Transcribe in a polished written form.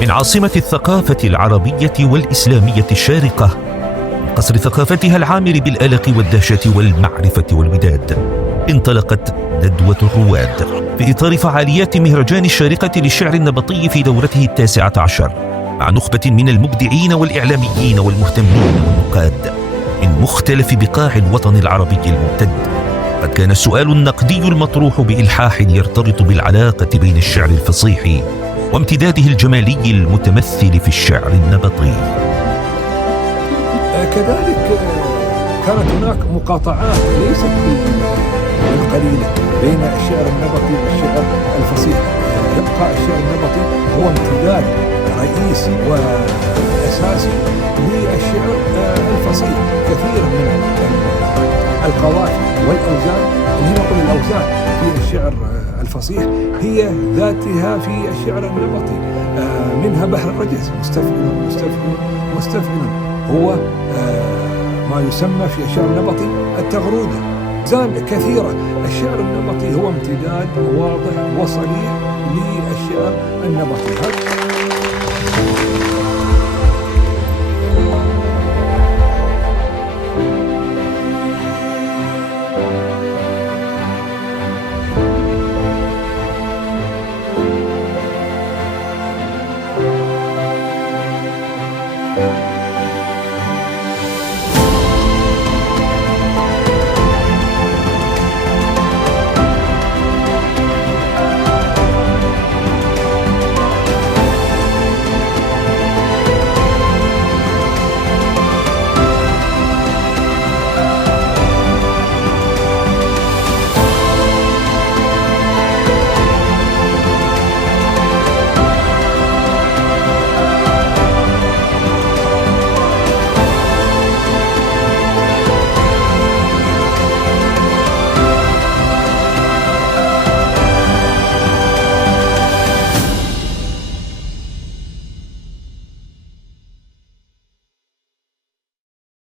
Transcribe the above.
من عاصمة الثقافة العربية والإسلامية الشارقة، من قصر ثقافتها العامر بالآلة والدهشة والمعرفة والوداد، انطلقت ندوة الرواد في إطار فعاليات مهرجان الشارقة للشعر النبطي في دورته 19 مع نخبة من المبدعين والإعلاميين والمهتمين والنقاد من مختلف بقاع الوطن العربي الممتد. قد كان السؤال النقدي المطروح بإلحاح يرتبط بالعلاقة بين الشعر الفصيح وامتداده الجمالي المتمثل في الشعر النبطي. كذلك كانت هناك مقاطعات ليست بالقليلة بين الشعر النبطي والشعر الفصيح. يبقى الشعر النبطي هو امتداد رئيسي وأساسي للشعر الفصيح. كثير من القوافي والأوزان، اللي نقول الأوزان في الشعر الفصيح هي ذاتها في الشعر النبطي. منها بحر الرجز، مستفعل مستفعل مستفعل، هو ما يسمى في الشعر النبطي التغرودة. أوزان كثيرة. الشعر النبطي هو امتداد واضح وصريح للشعر النبطي.